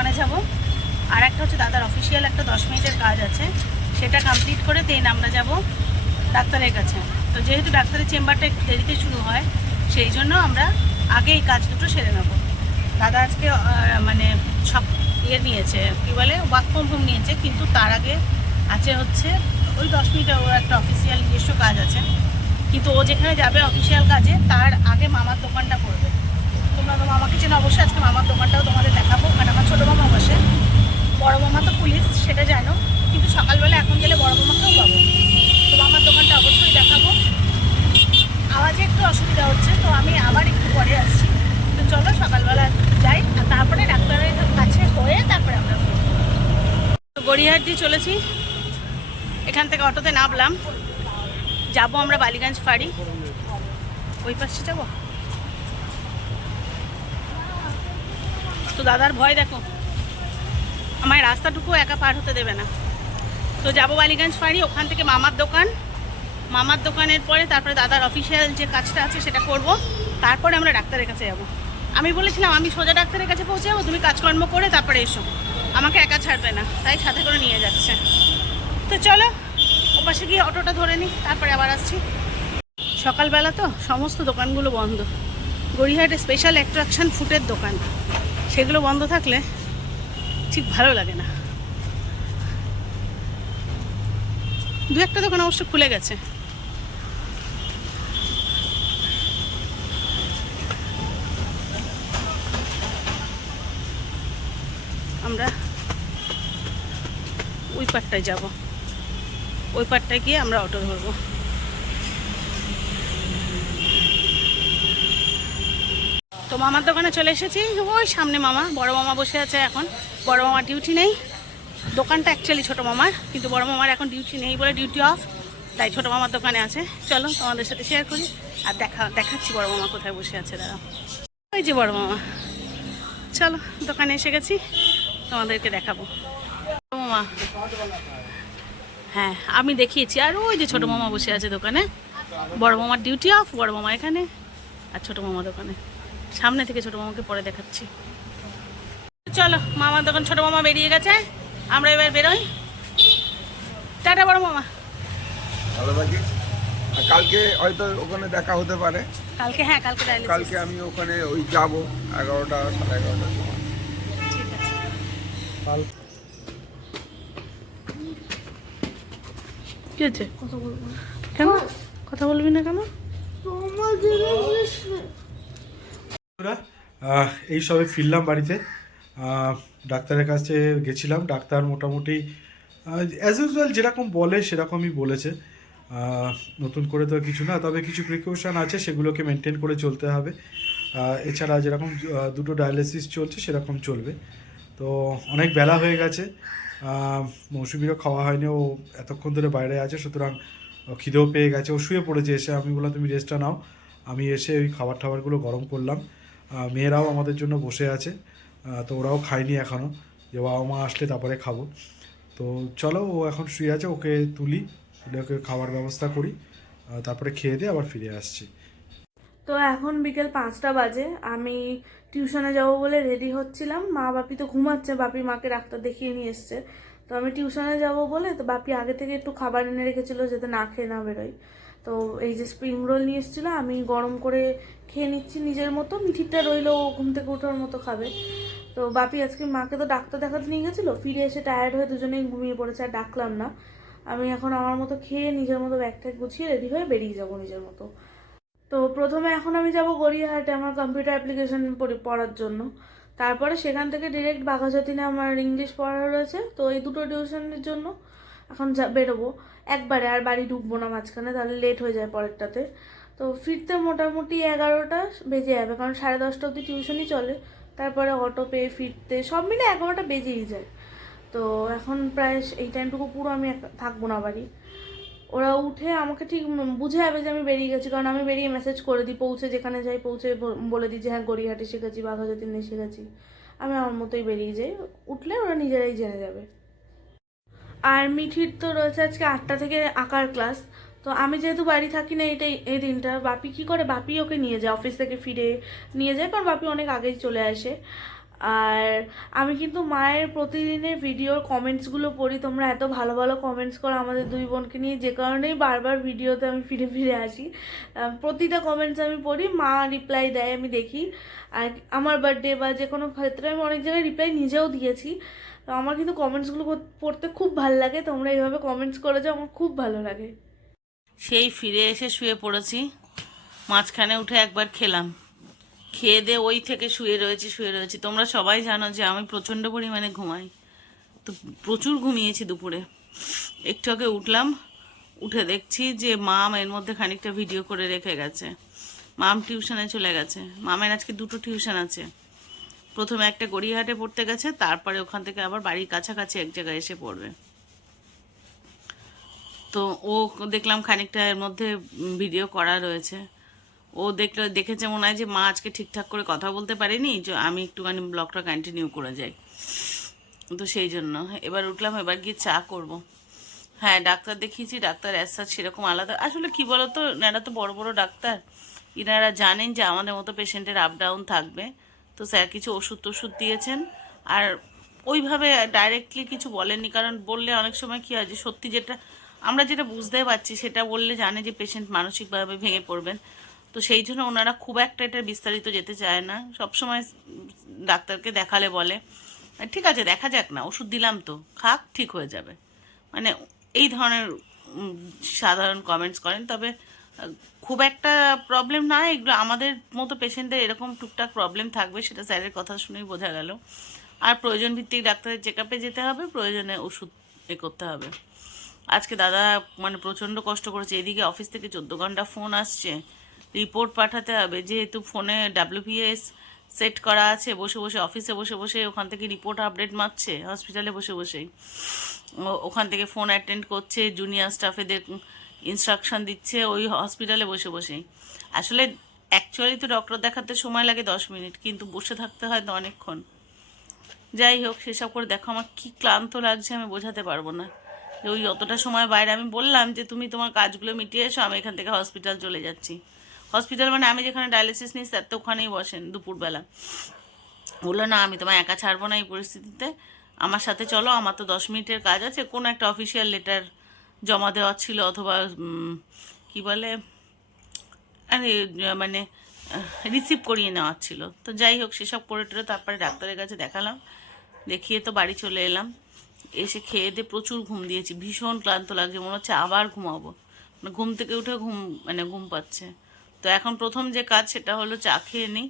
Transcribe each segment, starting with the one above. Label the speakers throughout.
Speaker 1: দোকানে যাব। আর একটা হচ্ছে দাদার অফিসিয়াল একটা দশ মিনিটের কাজ আছে। সেটা কমপ্লিট করে দেন আমরা যাব ডাক্তারের কাছে। তো যেহেতু ডাক্তারের চেম্বারটা একটু দেরিতে শুরু হয়, সেই জন্য আমরা আগে এই কাজ দুটো সেরে নেব। দাদা আজকে মানে সব ইয়ে নিয়েছে, কী বলে ওয়ার্ক ফ্রম হোম নিয়েছে, কিন্তু তার আগে আছে হচ্ছে ওই দশ মিনিটে ওর একটা অফিসিয়াল নিজস্ব কাজ আছে। কিন্তু ও যেখানে যাবে অফিসিয়াল কাজে, তার আগে মামার দোকানটা করবে। তো মামাকে চেনো, অবশ্যই আজকে মামার দোকানটাও তোমাদের দেখাবো ওখানে আমার ছোটো মামা বসে। বড় মামা তো পুলিশ, সেটা জানো, কিন্তু সকালবেলা এখন গেলে বড় মামাকেও পাবো। তো মামার দোকানটা অবশ্যই দেখাবো। আওয়াজে একটু অসুবিধা হচ্ছে, তো আমি আবার একটু পরে আসছি। তো চলো সকালবেলা যাই, আর তারপরে ডাক্তারের কাছে হয়ে তারপরে আমরা। গড়িয়াহাট দিয়ে চলেছি। এখান থেকে অটোতে নামলাম। যাব আমরা বালিগঞ্জ ফাড়ি। ওই পাশে যাব? তো দাদার ভয় দেখো। আমায় রাস্তাটুকু একা পার হতে দেবে না। তো যাব বালিগঞ্জ ফাড়ি, ওখান থেকে মামার দোকান। মামার দোকানের পরে তারপরে দাদার অফিসিয়াল যে কাজটা আছে সেটা করব। তারপরে আমরা ডাক্তারের কাছে যাব। আমি বলেছিলাম, আমি সোজা ডাক্তারের কাছে পৌঁছে যাব তুমি কাজকর্ম করে তারপরে এসো। আমাকে একা ছাড়বে না, তাই সাথে করে নিয়ে যাচ্ছে। তো চলো, ওপাশে গিয়ে অটোটা ধরে নিই, তারপরে আবার আসছি। সকালবেলা তো সমস্ত দোকানগুলো বন্ধ। গড়িয়াহাটে স্পেশাল অ্যাট্রাকশন ফুডের দোকান। সেগুলো বন্ধ থাকলে ঠিক ভালো লাগে না। দু একটা দোকান অবশ্য খুলে গেছে। আমরা ওই পাটটায় যাব। ওই পাটটায় গিয়ে আমরা অটো ধরবো। তো মামার দোকানে চলে এসেছি। ওই সামনে মামা, বড় মামা বসে আছে এখন। বড় মামার ডিউটি নেই। দোকানটা অ্যাকচুয়ালি ছোটো মামার, কিন্তু বড় মামার এখন ডিউটি নেই বলে ডিউটি অফ তাই ছোটো মামার দোকানে আছে। চলো তোমাদের সাথে শেয়ার করি, আর দেখা, দেখাচ্ছি বড় মামা কোথায় বসে আছে দাদা ওই যে বড় মামা। চলো, দোকানে এসে গেছি, তোমাদেরকে দেখাবো। মামা। হ্যাঁ আমি দেখিয়েছি। আর ওই যে ছোটো মামা বসে আছে দোকানে। বড় মামার ডিউটি অফ বড় মামা এখানে, আর ছোটো মামা দোকানে। সামনে থেকে ছোটো মামাকে পরে দেখাচ্ছি। চলো মামার দোকান ছোটো মামা বেরিয়ে গেছে। আমরা এবার বেরোই। টাটা বড় মামা।
Speaker 2: ভালো থাকিস আর কালকে হয়তো ওখানে দেখা হতে পারে।
Speaker 1: কালকে হ্যাঁ কালকে
Speaker 2: কালকে আমি ওখানে ওই যাব এগারোটা সাড়ে এগারোটার সময়।
Speaker 1: ঠিক আছে কি হচ্ছে? কেন? কথা বলবি না কেন?
Speaker 3: এই সবে ফিরলাম বাড়িতে। ডাক্তারের কাছে গেছিলাম, ডাক্তার মোটামুটি অ্যাজ ইউজুয়াল যেরকম বলে সেরকমই বলেছে। নতুন করে তো কিছু না, তবে কিছু প্রিকশন আছে, সেগুলোকে মেনটেন করে চলতে হবে। এছাড়া যেরকম দুটো ডায়ালিসিস চলছে, সেরকম চলবে। তো অনেক বেলা হয়ে গেছে। মৌসুমিরও খাওয়া হয়নি, ও এতক্ষণ ধরে বাইরে আছে, সুতরাং খিদেও পেয়ে গেছে, ও শুয়ে পড়েছে, এসে আমি বললাম, তুমি রেস্টটা নাও। আমি এসে ওই খাবার টাবারগুলো গরম করলাম। মেয়েরাও আমাদের জন্য বসে আছে। তো ওরাও খায়নি এখনও যে বাবা মা আসলে তারপরে খাব। তো চলো, ও এখন শুয়ে আছে, ওকে তুলি, তুলে ওকে খাবার ব্যবস্থা করি। তারপরে খেয়ে দিয়ে আবার ফিরে আসছি।
Speaker 4: তো এখন বিকেল পাঁচটা বাজে। আমি টিউশনে যাব বলে রেডি হচ্ছিলাম। মা বাপি তো ঘুমাচ্ছে, বাপি মাকে ডাক্তার দেখিয়ে নিয়ে এসছে। তো আমি টিউশনে যাব বলে, তো বাপি আগে থেকে একটু খাবার এনে রেখেছিল যাতে না খেয়ে না বেরোই তো এই যে স্প্রিং রোল নিয়ে এসেছিল, আমি গরম করে খেয়ে নিচ্ছি, নিজের মতো। মিঠিরটা রইল ঘুম থেকে ওঠার মতো খাবে। তো বাপি আজকে মাকে তো ডাক্তার দেখাতে নিয়ে গেছিল, ফিরে এসে টায়ার্ড হয়ে দুজনেই ঘুমিয়ে পড়েছে, আর ডাকলাম না। আমি এখন আমার মতো খেয়ে নিজের মতো ব্যাগ ট্যাগ গুছিয়ে রেডি হয়ে বেরিয়ে যাব নিজের মতো। তো প্রথমে এখন আমি যাব গড়িয়াহাটে আমার কম্পিউটার অ্যাপ্লিকেশন পড়ার জন্য। তারপরে সেখান থেকে ডিরেক্ট বাঘাযতীনে আমার ইংলিশ পড়া রয়েছে। তো এই দুটো টিউশনের জন্য এখন যা বেরোবো। একবারে আর বাড়ি ঢুকবো না মাঝখানে, তাহলে লেট হয়ে যায় পরেরটাতে। তো ফিরতে মোটামুটি এগারোটা বেজে যাবে, কারণ সাড়ে দশটা অবধি টিউশনই চলে। তারপরে অটো পেয়ে ফিরতে সব মিলে এগারোটা বেজেই যায়। তো এখন প্রায় এই টাইমটুকু পুরো আমি থাকব না বাড়ি। ওরা উঠে আমাকে ঠিক বুঝে যাবে যে আমি বেরিয়ে গেছি, কারণ আমি বেরিয়ে মেসেজ করে দিই, পৌঁছে যেখানে যাই, পৌঁছে বলে দিই যে হ্যাঁ গড়িয়াহাটে শিখেছি, বাঘাযতীনে শিখেছি। আমি আমার মতোই বেরিয়ে যাই। উঠলে ওরা নিজেরাই জেনে যাবে। আর মিঠির তো রয়েছে আজকে আটটা থেকে আঁকার ক্লাস। তো আমি যেহেতু বাড়ি থাকি না এটাই, এই দিনটা, বাপি কি করে? বাপি ওকে নিয়ে যায়, অফিস থেকে ফিরে নিয়ে যায়, কারণ বাপি অনেক আগেই চলে আসে। আর আমি কিন্তু মায়ের প্রতিদিনের ভিডিওর কমেন্টসগুলো পড়ি। তোমরা এত ভালো ভালো কমেন্টস করো আমাদের দুই বোনকে নিয়ে, যে কারণেই বারবার ভিডিওতে আমি ফিরে ফিরে আসি। প্রতিটা কমেন্টস আমি পড়ি, মা রিপ্লাই দেয়, আমি দেখি। আর আমার বার্থডে বা যে কোনো ক্ষেত্রে আমি অনেক জায়গায় রিপ্লাই নিজেও দিয়েছি। তো আমার কিন্তু কমেন্টসগুলো পড়তে খুব ভালো লাগে, তোমরা এইভাবে কমেন্টস করে যাও আমার খুব ভালো লাগে।
Speaker 1: সেই ফিরে এসে শুয়ে পড়েছি, মাঝখানে উঠে একবার খেলাম। খেয়ে দিয়ে ওই থেকে শুয়ে রয়েছি শুয়ে রয়েছি। তোমরা সবাই জানো যে আমি প্রচণ্ড পরিমাণে ঘুমাই। তো প্রচুর ঘুমিয়েছি দুপুরে। একটু আগে উঠলাম, উঠে দেখছি যে মাম এর মধ্যে খানিকটা ভিডিও করে রেখে গেছে। মাম টিউশনে চলে গেছে। মামের আজকে দুটো টিউশন আছে। প্রথমে একটা গড়িয়াহাটে পড়তে গেছে, তারপরে ওখান থেকে আবার বাড়ির কাছাকাছি এক জায়গায় এসে পড়বে। তো ও দেখলাম খানিকটা এর মধ্যে ভিডিও করা রয়েছে। ও দেখল, দেখেছে মনে হয় যে মা আজকে ঠিকঠাক করে কথা বলতে পারেনি, যে আমি একটুখানি ব্লগটা কন্টিনিউ করে যাই। তো সেই জন্য এবার উঠলাম, এবার গিয়ে চা করব। হ্যাঁ ডাক্তার দেখিয়েছি, ডাক্তার অ্যাসার সেরকম আলাদা। আসলে কি বলতো এনারা তো বড় বড় ডাক্তার। এনারা জানেন যে আমাদের মতো পেশেন্টের আপ ডাউন থাকবে। তো স্যার কিছু ওষুধ টষুধ দিয়েছেন। আর ওইভাবে ডাইরেক্টলি কিছু বলেননি, কারণ বললে অনেক সময় কী হয় যে সত্যি যেটা, আমরা যেটা বুঝতে পারছি সেটা বললে জানে যে পেশেন্ট মানসিকভাবে ভেঙে পড়বেন। তো সেই জন্য ওনারা খুব একটা এটা বিস্তারিত যেতে চায় না। সবসময় ডাক্তারকে দেখালে বলে, ঠিক আছে, দেখা যাক না, ওষুধ দিলাম তো, খাক, ঠিক হয়ে যাবে। মানে এই ধরনের সাধারণ কমেন্টস করেন। তবে খুব একটা প্রবলেম না, এগুলো আমাদের মতো পেশেন্টদের এরকম টুকটাক প্রবলেম থাকবে সেটা স্যারের কথা শুনেই বোঝা গেল। আর প্রয়োজন ভিত্তিক ডাক্তারের চেক যেতে হবে, প্রয়োজনে ওষুধ এ করতে হবে। আজকে দাদা মানে প্রচণ্ড কষ্ট করেছে, এদিকে অফিস থেকে চোদ্দ ঘণ্টা ফোন আসছে। রিপোর্ট পাঠাতে হবে, যেহেতু ফোনে ডাব্লিউপিএস সেট করা আছে, বসে বসে অফিসে বসে বসে ওখান থেকে রিপোর্ট আপডেট মারছে হসপিটালে বসে বসেই। ওখান থেকে ফোন অ্যাটেন্ড করছে জুনিয়র স্টাফেদের ইনস্ট্রাকশন দিচ্ছে ওই হসপিটালে বসে বসেই। আসলে অ্যাকচুয়ালি তো ডক্টর দেখাতে সময় লাগে দশ মিনিট, কিন্তু বসে থাকতে হয় তো অনেকক্ষণ। যাই হোক, সেসব করে দেখো আমার কী ক্লান্ত লাগছে, আমি বোঝাতে পারব না। যে ওই অতটা সময় বাইরে, আমি বললাম যে তুমি তোমার কাজগুলো মিটিয়ে এসো, আমি এখান থেকে হসপিটাল চলে যাচ্ছি। হসপিটাল মানে আমি যেখানে ডায়ালিসিস নিই, স্যার তো ওখানেই বসেন দুপুরবেলা। বলল, না, আমি তোমায় একা ছাড়বো না এই পরিস্থিতিতে। আমার সাথে চলো, আমার তো দশ মিনিটের কাজ আছে, কোনো একটা অফিসিয়াল লেটার জমা দেওয়ার ছিল অথবা কি বলে, আরে মানে রিসিভ করিয়ে নেওয়ার ছিল। তো যাই হোক, সেসব করে টোরে তারপরে ডাক্তারের কাছে দেখালাম। দেখিয়ে তো বাড়ি চলে এলাম। এসে খেয়ে দিয়ে প্রচুর ঘুম দিয়েছি। ভীষণ ক্লান্ত লাগছে। মনে হচ্ছে আবার ঘুমাবো। মানে ঘুম থেকে উঠে ঘুম মানে ঘুম পাচ্ছে। তো এখন প্রথম যে কাজ, সেটা হলো চা খেয়ে নিই।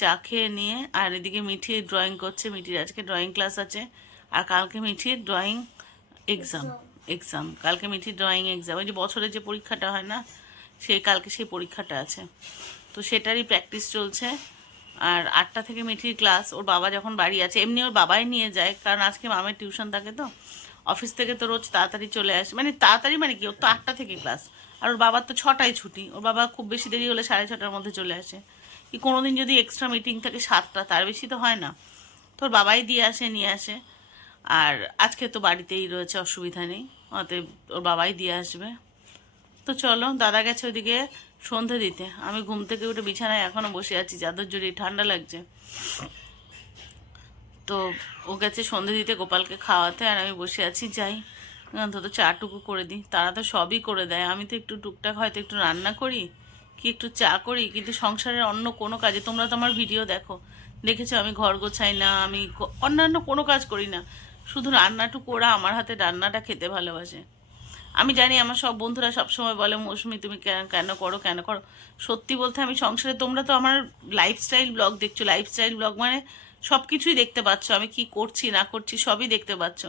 Speaker 1: চা খেয়ে নিয়ে, আর এদিকে মিঠি ড্রয়িং করছে। মিঠির আজকে ড্রয়িং ক্লাস আছে। আর কালকে মিঠির ড্রয়িং এক্সাম এক্সাম কালকে মিঠির ড্রয়িং এক্সাম ওই যে বছরে যে পরীক্ষাটা হয় না, সেই কালকে সেই পরীক্ষাটা আছে। তো সেটারই প্র্যাকটিস চলছে। আর আটটা থেকে মিঠির ক্লাস ওর বাবা যখন বাড়ি আছে, এমনি ওর বাবাই নিয়ে যায়, কারণ আজকে মামের টিউশন থাকে তো। অফিস থেকে তো রোজ তাড়াতাড়ি চলে আসে মানে তাড়াতাড়ি মানে কি, ওর তো আটটা থেকে ক্লাস আর ওর বাবার তো ছটায় ছুটি, ওর বাবা খুব বেশি দেরি হলে সাড়ে ছটার মধ্যে চলে আসে। কি কোনো দিন যদি এক্সট্রা মিটিং থাকে সাতটা, তার বেশি তো হয় না। তোর বাবাই দিয়ে আসে, নিয়ে আসে। আর আজকে তো বাড়িতেই রয়েছে, অসুবিধা নেই। অতএব ওর বাবাই দিয়ে আসবে। তো চলো, দাদা গেছে ওদিকে সন্ধে দিতে। আমি ঘুম থেকে উঠে বিছানায় এখনও বসে আছি, চাদর জড়িয়ে ঠান্ডা লাগছে। তো ও গেছে সন্ধে দিতে গোপালকে খাওয়াতে, আর আমি বসে আছি, যাই। অন্তত চাটুকু করে দিই। তারা তো সবই করে দেয়। আমি তো একটু টুকটাক হয়তো একটু রান্না করি, কি একটু চা করি, কিন্তু সংসারের অন্য কোনো কাজে, তোমরা তো আমার ভিডিও দেখো। দেখেছ, আমি ঘর গোছাই না, আমি অন্যান্য কোনো কাজ করি না। শুধু রান্নাটুকু ওরা আমার হাতে রান্নাটা খেতে ভালোবাসে। আমি জানি আমার সব বন্ধুরা সবসময় বলে, মৌসুমি, তুমি কেন কেন করো কেন করো? সত্যি বলতে আমি সংসারে তোমরা তো আমার লাইফস্টাইল ব্লগ দেখছ। লাইফস্টাইল ব্লগ মানে সব কিছুই দেখতে পাচ্ছ। আমি কি করছি, না করছি, সবই দেখতে পাচ্ছ।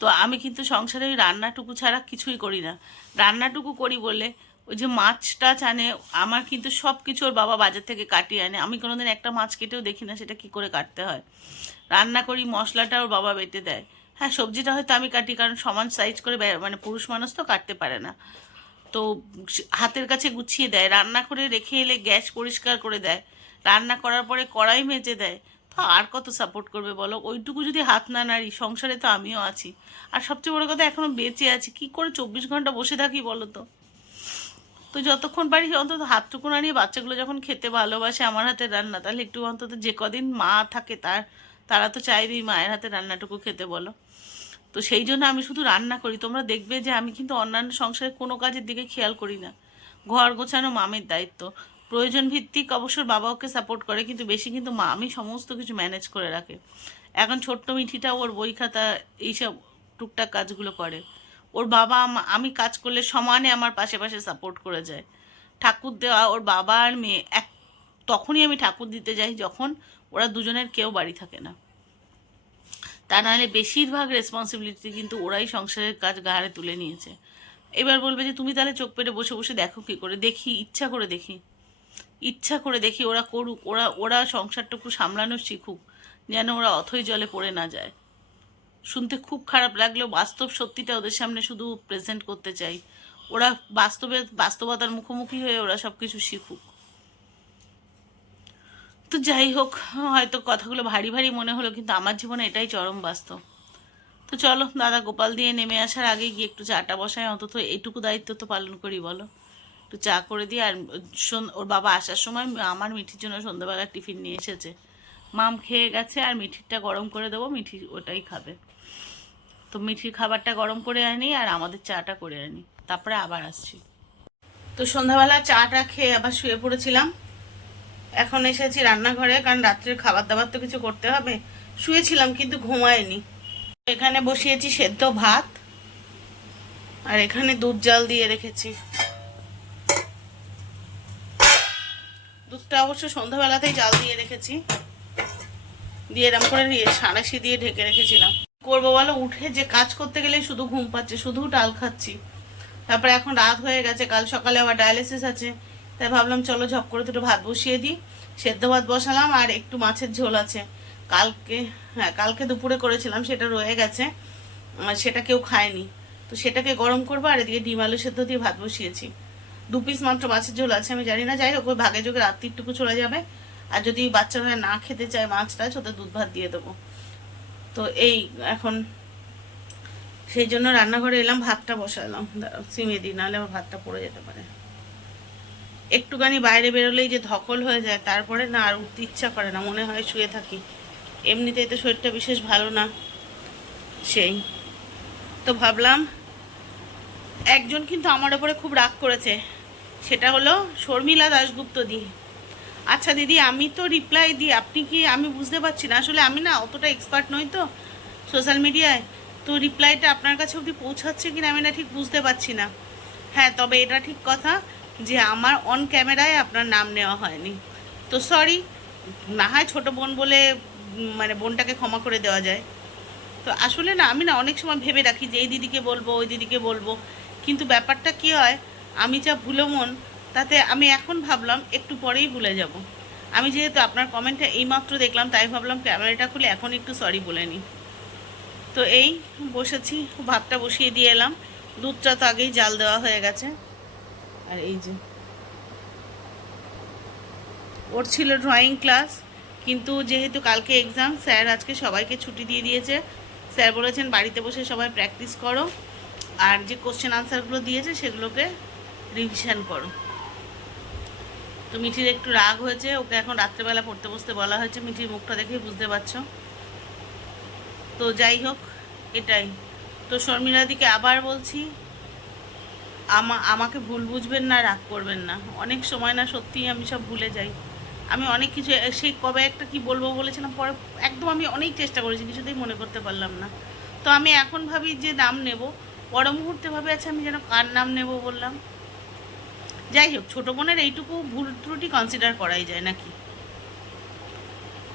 Speaker 1: তো আমি কিন্তু সংসারে ওই রান্নাটুকু ছাড়া কিছুই করি না। রান্নাটুকু করি বলে ওই যে মাছটা জানে আমার কিন্তু সব কিছু ওর বাবা বাজার থেকে কাটিয়ে আনে। আমি কোনোদিন একটা মাছ কেটেও দেখি না সেটা কি করে কাটতে হয়। রান্না করি, মশলাটা ওর বাবা বেটে দেয়। হ্যাঁ সবজিটা হয়তো আমি কাটি, কারণ সমান সাইজ করে মানে পুরুষ মানুষ তো কাটতে পারে না। তো হাতের কাছে গুছিয়ে দেয়, রান্না করে রেখে এলে গ্যাস পরিষ্কার করে দেয়। রান্না করার পরে কড়াই মেজে দেয়। তো আর কত সাপোর্ট করবে বলো? ওইটুকু যদি হাত না নাড়ি, সংসারে তো আমিও আছি। আর সবচেয়ে বড় কথা, এখনও বেঁচে আছি। কি করে চব্বিশ ঘণ্টা বসে থাকি বলো তো? তো যতক্ষণ পারি অন্তত হাতটুকু নাড়িয়ে বাচ্চাগুলো যখন খেতে ভালোবাসে আমার হাতে রান্না, তাহলে একটু অন্তত যে কদিন মা থাকে তার, তারা তো চাইবেই মায়ের হাতে রান্নাটুকু খেতে বলো। তো সেই জন্য আমি শুধু রান্না করি। তোমরা দেখবে যে আমি কিন্তু অন্যান্য সংসারের কোনো কাজের দিকে খেয়াল করি না। ঘর গোছানো মামের দায়িত্ব। প্রয়োজন ভিত্তিক অবশ্যই বাবা ওকে সাপোর্ট করে, কিন্তু বেশি কিন্তু মা আমি সমস্ত কিছু ম্যানেজ করে রাখে। এখন ছোট্ট মিঠিটা ওর বই খাতা এইসব টুকটাক কাজগুলো করে। ওর বাবা আম- কাজ করলে সমানে আমার পাশে পাশে সাপোর্ট করে যায়। ঠাকুর দেওয়া, ওর বাবা আর মেয়ে, এক তখনই আমি ঠাকুর দিতে যাই যখন ওরা দুজনের কেউ বাড়ি থাকে না। তা নাহলে বেশিরভাগ রেসপন্সিবিলিটি কিন্তু ওরাই সংসারের কাজ ঘাড়ে তুলে নিয়েছে। এবার বলবে যে, তুমি তাহলে চোখ পেটে বসে বসে দেখো কী করে? দেখি, ইচ্ছা করে দেখি। ইচ্ছা করে দেখি ওরা করুক, ওরা ওরা সংসারটুকু সামলানো শিখুক, যেন ওরা অথই জলে পড়ে না যায়। শুনতে খুব খারাপ লাগলেও বাস্তব সত্যিটা ওদের সামনে শুধু প্রেজেন্ট করতে চাই। ওরা বাস্তবে, বাস্তবতার মুখোমুখি হয়ে ওরা সব কিছু শিখুক। তো যাই হোক, হয়তো কথাগুলো ভারী ভারী মনে হলো, কিন্তু আমার জীবনে এটাই চরম বাস্তব। তো চলো, দাদা গোপাল দিয়ে নেমে আসার আগে গিয়ে একটু চাটা বসায় অন্তত এইটুকু দায়িত্ব তো পালন করি, বলো। একটু চা করে দিয়ে আর ওর বাবা আসার সময় আমার মিঠির জন্য সন্ধ্যাবেলা টিফিন নিয়ে এসেছে। মাম খেয়ে গেছে আর মিঠিরটা গরম করে দেবো, মিঠি ওটাই খাবে। তো মিঠির খাবারটা গরম করে আনি আর আমাদের চাটা করে আনি, তারপরে আবার আসছি। তো সন্ধ্যাবেলা চাটা খেয়ে আবার শুয়ে পড়েছিলাম। এখন এসেছি রান্নাঘরে, কারণ রাত্রের খাবার দাবার তো কিছু করতে হবে। শুয়েছিলাম কিন্তু ঘুমায়নি। এখানে বসিয়েছি সেদ্ধ ভাত, আর এখানে দুধ জাল দিয়ে রেখেছি। দুধটা অবশ্য সন্ধ্যাবেলাতেই জাল দিয়ে রেখেছি। দিয়ে এরম করে সাঁড়াশি দিয়ে ঢেকে রেখেছিলাম। করব বলো? উঠে যে কাজ করতে গেলেই শুধু ঘুম পাচ্ছে, শুধু ডাল খাচ্ছি। তারপরে এখন রাত হয়ে গেছে, কাল সকালে আবার ডায়ালিসিস আছে। তাই ভাবলাম চলো ঝপ করে দুটো ভাত বসিয়ে দিই। সেদ্ধ ভাত বসালাম আর একটু মাছের ঝোল আছে। কালকে হ্যাঁ কালকে দুপুরে করেছিলাম, সেটা রয়ে গেছে। সেটা কেউ খায়নি। তো সেটাকে গরম করব আর এদিকে ডিম আলু সেদ্ধ দিয়ে ভাত বসিয়েছি। দু পিস মাত্র মাছের ঝোল আছে, আমি জানি না। যাই হোক, ওই ভাগে যোগে রাত্রিটুকু চলে যাবে। আর যদি বাচ্চারা না খেতে চায় মাছ টাছ, ওদের দুধ ভাত দিয়ে দেবো। তো এই এখন সেই জন্য রান্নাঘরে এলাম, ভাতটা বসালাম। সিমে দিই, নাহলে আমার ভাতটা পড়ে যেতে পারে। একটুখানি বাইরে বেরোলেই যে ধকল হয়ে যায়, তারপরে না আর উঠতে ইচ্ছা করে না, মনে হয় শুয়ে থাকি। এমনিতেই তো শরীরটা বিশেষ ভালো না, সেই। তো ভাবলাম, একজন কিন্তু আমার ওপরে খুব রাগ করেছে। সেটা হলো শর্মিলা দাশগুপ্ত দি আচ্ছা দিদি, আমি তো রিপ্লাই দিই। আপনি কি, আমি বুঝতে পারছি না। আসলে আমি না অতটা এক্সপার্ট নই তো সোশ্যাল মিডিয়ায় তো রিপ্লাইটা আপনার কাছে অবধি পৌঁছাচ্ছে কিনা আমি না ঠিক বুঝতে পারছি না। হ্যাঁ তবে এটা ঠিক কথা যে আমার অন ক্যামেরায় আপনার নাম নেওয়া হয়নি। তো সরি না হয় ছোটো বোন বলে মানে বোনটাকে ক্ষমা করে দেওয়া যায়। তো আসলে না, আমি না অনেক সময় ভেবে রাখি যে এই দিদিকে বলব, ওই দিদিকে বলব। কিন্তু ব্যাপারটা কি হয়, আমি যা ভুলো মন তাতে আমি এখন ভাবলাম একটু পরেই ভুলে যাব। আমি যেহেতু আপনার কমেন্টটা এইমাত্র দেখলাম, তাই ভাবলাম ক্যামেরাটা খুলে এখন একটু সরি বলে নিই। তো এই বসেছি, ভাতটা বসিয়ে দিয়ে এলাম। দুধটা তো আগেই জাল দেওয়া হয়ে গেছে। আর এই যে, ওর ছিল ড্রয়িং ক্লাস কিন্তু যেহেতু কালকে এক্সাম স্যার আজকে সবাইকে ছুটি দিয়ে দিয়েছে। স্যার বলেছেন বাড়িতে বসে সবাই প্র্যাকটিস করো। আর যে কোশ্চেন আনসারগুলো দিয়েছে, সেগুলোকে রিভিশন করো। তো মিঠির একটু রাগ হয়েছে, ওকে এখন রাত্রেবেলা পড়তে বসতে বলা হয়েছে। মিঠির মুখটা দেখেই বুঝতে পারছ। তো যাই হোক, এটাই। তো শর্মিলাদিকে আবার বলছি, আমা, আমাকে ভুল বুঝবেন না, রাগ করবেন না। অনেক সময় না সত্যিই আমি সব ভুলে যাই। আমি অনেক কিছু সেই কবে একটা কি বলব বলেছিলাম, পরে একদম আমি অনেক চেষ্টা করেছি, কিছুতেই মনে করতে পারলাম না। তো আমি এখন ভাবি যে নাম নেব। পর মুহূর্তে ভাবে আছে আমি যেন কার নাম নেব বললাম। যাই হোক, ছোটো বোনের এইটুকু ভুল ত্রুটি কনসিডার করাই যায় নাকি?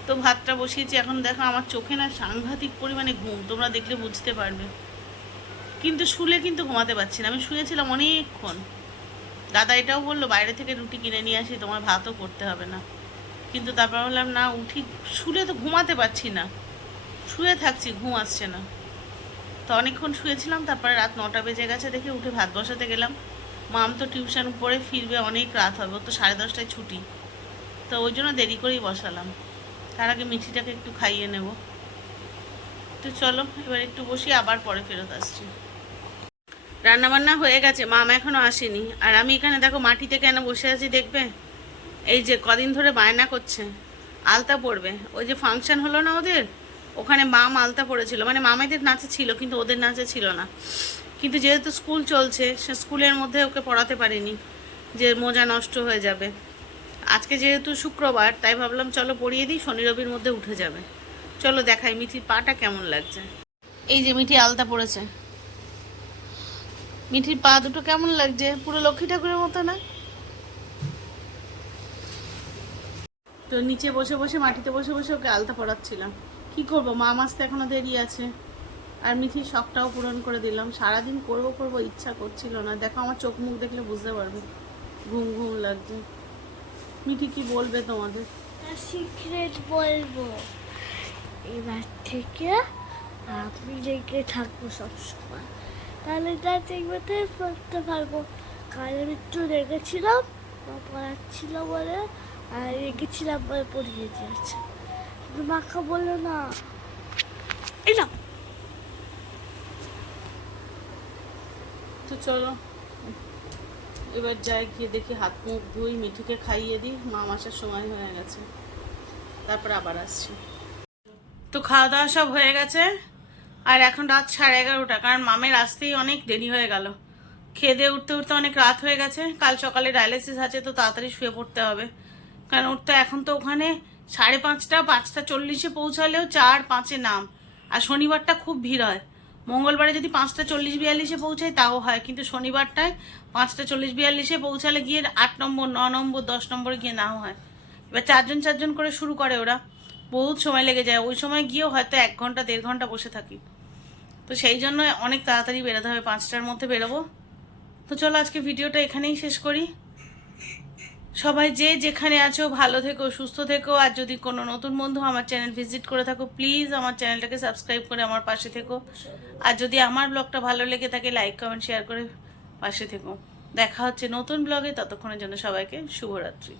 Speaker 1: তো ভাতটা বসিয়েছি, এখন দেখো আমার চোখে না সাংঘাতিক পরিমাণে ঘুম, তোমরা দেখলে বুঝতে পারবে। কিন্তু শুলে কিন্তু ঘুমাতে পারছি না, আমি শুয়েছিলাম অনেকক্ষণ। দাদা এটাও বলল, বাইরে থেকে রুটি কিনে নিয়ে আসি, তোমার ভাতও করতে হবে না। কিন্তু তারপর বললাম, না, উঠি, শুলে তো ঘুমাতে পারছি না। শুয়ে থাকছি, ঘুম আসছে না। তো অনেকক্ষণ শুয়েছিলাম, তারপরে রাত নটা বেজে গেছে দেখে উঠে ভাত বসাতে গেলাম। মাম তো টিউশন পড়ে ফিরবে অনেক রাত হবে তো সাড়ে দশটায় ছুটি। তো ওই জন্য দেরি করেই বসালাম। তার আগে মিঠিটাকে একটু খাইয়ে নেব। তো চলো, এবার একটু বসি, আবার পরে ফেরত আসছি। রান্না বান্না হয়ে গেছে, মামা এখনও আসেনি। আর আমি এখানে দেখো মাটিতে কেন বসে আছি দেখবে? এই যে কদিন ধরে বায়না করছে, আলতা পড়বে। ওই যে ফাংশন হলো না ওদের, ওখানে মাম আলতা পড়েছিল। মানে মামাদের নাচে ছিল, কিন্তু ওদের নাচে ছিল না। কিন্তু যেহেতু স্কুল চলছে, সে স্কুলের মধ্যে ওকে পড়াতে পারিনি, যে মোজা নষ্ট হয়ে যাবে। আজকে যেহেতু শুক্রবার, তাই ভাবলাম চলো পড়িয়ে দিই, শনি রবির মধ্যে উঠে যাবে। চলো দেখাই মিঠির পাটা কেমন লাগছে। এই যে মিঠি আলতা পড়েছে। মিঠির পা দুটো কেমন লাগছে? পুরো লক্ষ্মী ঠাকুরের মতো না? তো নিচে বসে বসে, মাটিতে বসে বসে ওকে আলতা পড়াচ্ছিলাম। কি করব? মা আসতে এখনও দেরি আছে। আর মিঠির শখটাও পূরণ করে দিলাম। সারাদিন করব করব ইচ্ছা করছিল না। দেখো আমার চোখ মুখ দেখলে বুঝতে পারবে। ঘুম ঘুম লাগছে। মিঠি কি বলবে তোমাদের?
Speaker 5: সিক্রেট বলব। এবার থেকে আপনি রেখে থাকব সবসময়। তাহলে যা দেখবে তাই পড়তে পারব। কাল আমি একটু রেখেছিলাম পড়াচ্ছিল বলে, আর রেখেছিলাম বলে পড়িয়ে দিয়েছে। মাকে বলল না। এই
Speaker 1: তো চলো। এবার যাই গিয়ে দেখি হাত মুখ ধুই, মিঠিকে খাইয়ে দিই। মা আসার সময় হয়ে গেছে। তারপর আবার আসছি। তো খাওয়া দাওয়া সব হয়ে গেছে। আর এখন রাত সাড়ে এগারোটা। কারণ মামের আসতেই অনেক দেরি হয়ে গেল। খেয়ে দিয়ে উঠতে উঠতে অনেক রাত হয়ে গেছে। কাল সকালে ডায়ালিসিস আছে, তো তাড়াতাড়ি শুয়ে পড়তে হবে। কারণ ওর তো এখন তো ওখানে সাড়ে পাঁচটা পাঁচটা চল্লিশে পৌঁছালেও চার পাঁচে নাম। আর শনিবারটা খুব ভিড় হয়। মঙ্গলবারে যদি পাঁচটা চল্লিশ বিয়াল্লিশে পৌঁছায়, তাও হয়। কিন্তু শনিবারটায় পাঁচটা চল্লিশ বিয়াল্লিশে পৌঁছালে গিয়ে আট নম্বর, ন নম্বর, দশ নম্বরে গিয়ে নাও হয়। এবার চারজন চারজন করে শুরু করে ওরা। বহুত সময় লেগে যায়। ওই সময় গিয়েও হয়তো এক ঘণ্টা, দেড় ঘণ্টা বসে থাকি। তো সেই জন্য অনেক তাড়াতাড়ি বেরোতে হবে। পাঁচটার মধ্যে বেরোবো। তো চলো আজকে ভিডিওটা এখানেই শেষ করি। সবাই যে যেখানে আছো, ভালো থেকো, সুস্থ থেকো। আর যদি কোনো নতুন বন্ধু আমার চ্যানেল ভিজিট করে থাকো প্লিজ আমার চ্যানেলটাকে সাবস্ক্রাইব করে আমার পাশে থেকো। আর যদি আমার ব্লগটা ভালো লেগে থাকে লাইক কমেন্ট শেয়ার করে পাশে থেকো। দেখা হচ্ছে নতুন ব্লগে ততক্ষণের জন্য সবাইকে শুভরাত্রি।